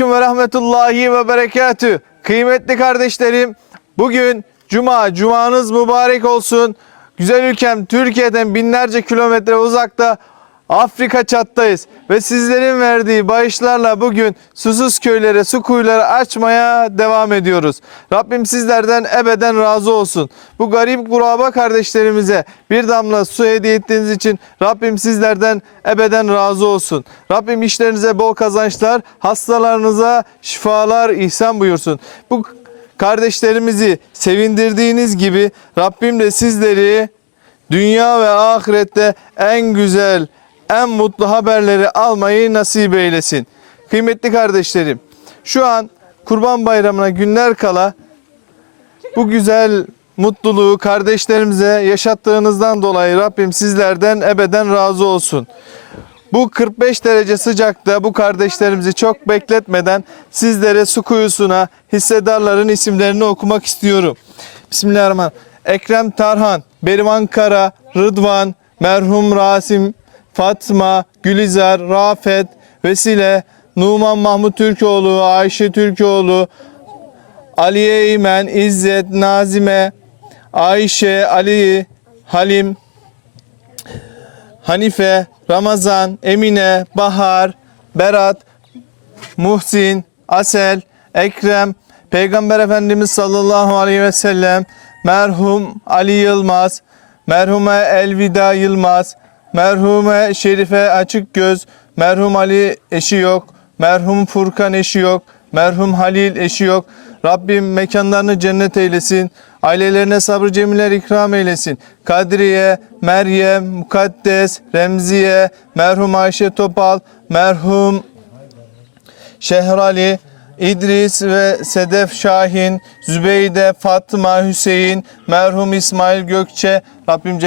aleyküm ve rahmetullahi ve berekatü. Kıymetli kardeşlerim, bugün Cuma, Cumanız mübarek olsun. Güzel ülkem Türkiye'den binlerce kilometre uzakta Afrika çattayız. Ve sizlerin verdiği bağışlarla bugün susuz köylere, su kuyuları açmaya devam ediyoruz. Rabbim sizlerden ebeden razı olsun. Bu garip kuraba kardeşlerimize bir damla su hediye ettiğiniz için Rabbim sizlerden ebeden razı olsun. Rabbim işlerinize bol kazançlar, hastalarınıza şifalar ihsan buyursun. Bu kardeşlerimizi sevindirdiğiniz gibi Rabbim de sizleri dünya ve ahirette en güzel, en mutlu haberleri almayı nasip eylesin. Kıymetli kardeşlerim, şu an Kurban Bayramı'na günler kala bu güzel mutluluğu kardeşlerimize yaşattığınızdan dolayı Rabbim sizlerden ebeden razı olsun. Bu 45 derece sıcakta bu kardeşlerimizi çok bekletmeden sizlere su kuyusuna hissedarların isimlerini okumak istiyorum. Bismillahirrahmanirrahim. Ekrem Tarhan, Berivan Kara, Rıdvan, merhum Rasim, Fatma, Gülizar, Rafet, Vesile, Numan Mahmut Türkoğlu, Ayşe Türkoğlu, Aliye Eymen, İzzet, Nazime, Ayşe, Ali, Halim, Hanife, Ramazan, Emine, Bahar, Berat, Muhsin, Asel, Ekrem, Peygamber Efendimiz sallallahu aleyhi ve sellem, merhum Ali Yılmaz, merhume Elvida Yılmaz, merhume Şerife Açıkgöz, merhum Ali eşi yok, merhum Furkan eşi yok, merhum Halil eşi yok. Rabbim mekanlarını cennet eylesin. Ailelerine sabrı cemiler ikram eylesin. Kadriye, Meryem, Mukaddes, Remziye, merhum Ayşe Topal, merhum Şehrali, İdris ve Sedef Şahin, Zübeyde, Fatma, Hüseyin, merhum İsmail Gökçe, Rabbim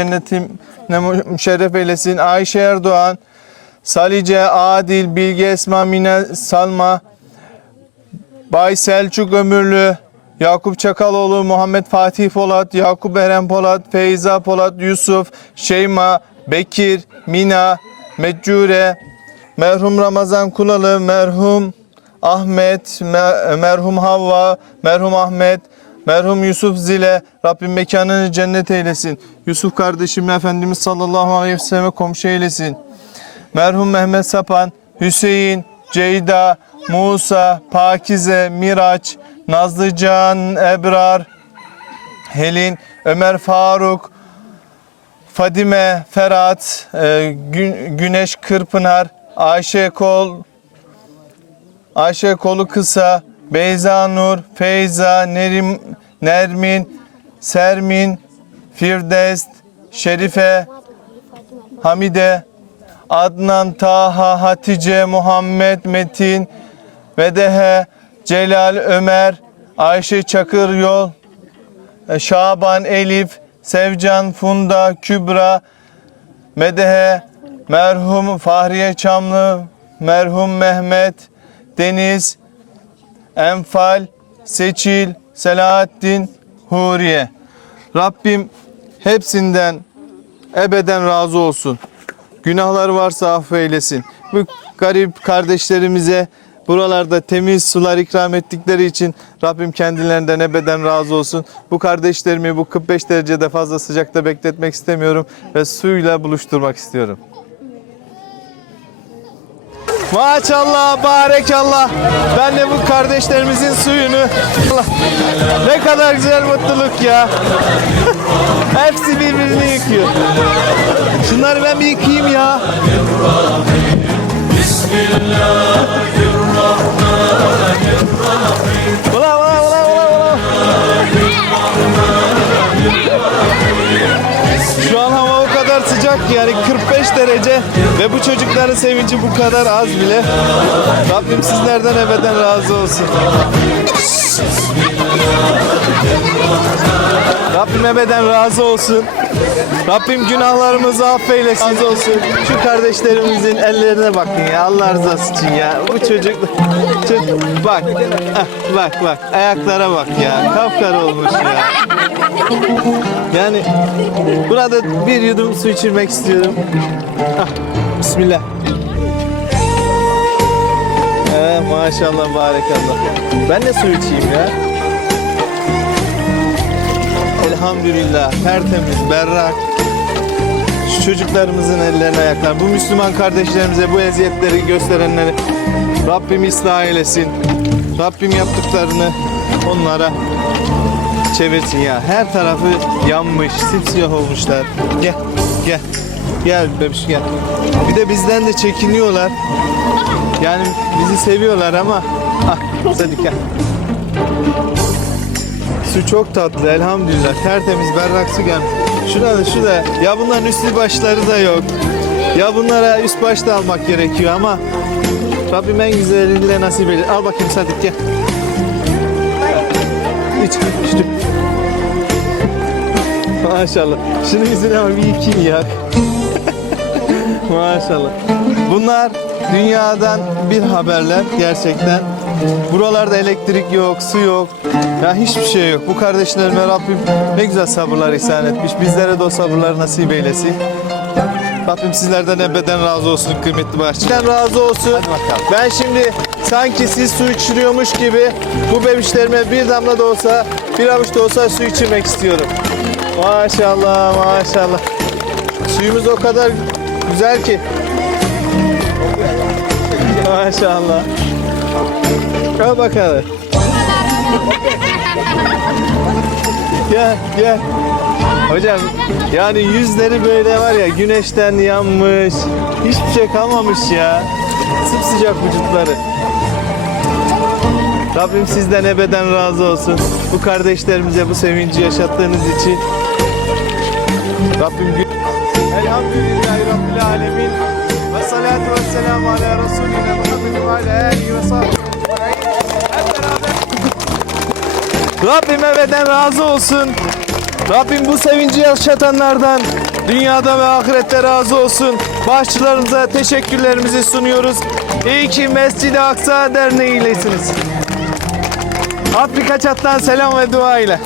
cennetine müşerref eylesin. Ayşe Erdoğan, Salice, Adil, Bilge, Esma, Mine, Salma, Bay Selçuk Ömürlü, Yakup Çakaloğlu, Muhammed Fatih Polat, Yakup Eren Polat, Feyza Polat, Yusuf, Şeyma, Bekir, Mina, Meccure, merhum Ramazan Kulalı, merhum Ahmet, mer- merhum Havva, merhum Ahmet, merhum Yusuf Zile, Rabbim mekanını cennet eylesin. Yusuf kardeşim Efendimiz sallallahu aleyhi ve selleme komşu eylesin. Merhum Mehmet Sapan, Hüseyin, Ceyda, Musa, Pakize, Miraç, Nazlıcan, Ebrar, Helin, Ömer Faruk, Fadime, Ferhat, e, Gün- Güneş Kırpınar, Ayşe Kol, Ayşe Kolu Kısa, Beyza Nur, Feyza, Nerim, Nermin, Sermin, Firdevs, Şerife, Hamide, Adnan, Taha, Hatice, Muhammed, Metin, Vedehe, Celal, Ömer, Ayşe Çakır Yol, e, Şaban, Elif, Sevcan, Funda, Kübra, Medehe, merhum Fahriye Çamlı, merhum Mehmet, Deniz, Enfal, Seçil, Selahattin, Huriye. Rabbim hepsinden ebeden razı olsun. Günahları varsa affeylesin. Bu garip kardeşlerimize buralarda temiz sular ikram ettikleri için Rabbim kendilerinden ebeden razı olsun. Bu kardeşlerimi bu 45 derecede fazla sıcakta bekletmek istemiyorum ve suyla buluşturmak istiyorum. Maşallah, barekallah. Ben de bu kardeşlerimizin suyunu ne kadar güzel mutluluk ya. Hepsi birbirini yıkıyor. Şunları ben bir yıkayayım ya. Ulan yani 45 derece ve bu çocukların sevinci bu kadar az bile. Rabbim sizlerden ebeden razı olsun. Rabbim ebeden razı olsun. Rabbim günahlarımızı affeylesin. Razı olsun. Şu kardeşlerimizin ellerine bakın ya Allah rızası için ya. Bu çocuk, çocuk bak, bak bak ayaklara bak ya. Kapkara olmuş ya. Yani burada bir yudum su içirmek istiyorum. Ah, Bismillah. Ee, Maşallah barakallah. Ben de su içeyim ya. Elhamdülillah tertemiz, berrak. Şu çocuklarımızın ellerine ayaklar. Bu Müslüman kardeşlerimize bu eziyetleri gösterenleri Rabbim ıslah eylesin. Rabbim yaptıklarını onlara çevirsin ya. Her tarafı yanmış, simsiyah olmuşlar. Gel, gel. Gel bebiş gel. Bir de bizden de çekiniyorlar. Yani bizi seviyorlar ama ah Sadık gel. Su çok tatlı elhamdülillah. Tertemiz berrak su gelmiş. Şuna da şu. Ya bunların üstü başları da yok. Ya bunlara üst baş da almak gerekiyor ama Rabbim en güzeliyle nasip eder. Al bakayım Sadık gel. İç, içtim. Maşallah. Şunun yüzüne ama bir yıkayayım ya. Maşallah. Bunlar dünyadan bir haberler gerçekten. Buralarda elektrik yok, su yok. Ya hiçbir şey yok. Bu kardeşlerime Rabbim ne güzel sabırlar ihsan etmiş. Bizlere de o sabırlar nasip eylesin. Rabbim sizlerden ebeden razı olsun kıymetli bahçeden razı olsun. Ben şimdi sanki siz su içiriyormuş gibi bu bebişlerime bir damla da olsa bir avuç da olsa su içirmek istiyorum. Maşallah maşallah. Suyumuz o kadar güzel ki. Maşallah. Al bakalım. Gel gel. Hocam yani yüzleri böyle var ya güneşten yanmış. Hiçbir şey kalmamış ya. Sıcak vücutları. Rabbim sizden ebeden razı olsun. Bu kardeşlerimize bu sevinci yaşattığınız için. Rabbim Elhamdülillahi Rabbil Alemin. Muhammedin ve ala alihi ve sahbihi ecmaîn. Hep beraber. Rabbim ebeden razı olsun. Rabbim bu sevinci yaşatanlardan dünyada ve ahirette razı olsun. Başçılarımıza teşekkürlerimizi sunuyoruz. İyi ki Mescid-i Aksa Derneği ilesiniz. Afrika çattan selam ve dua ile.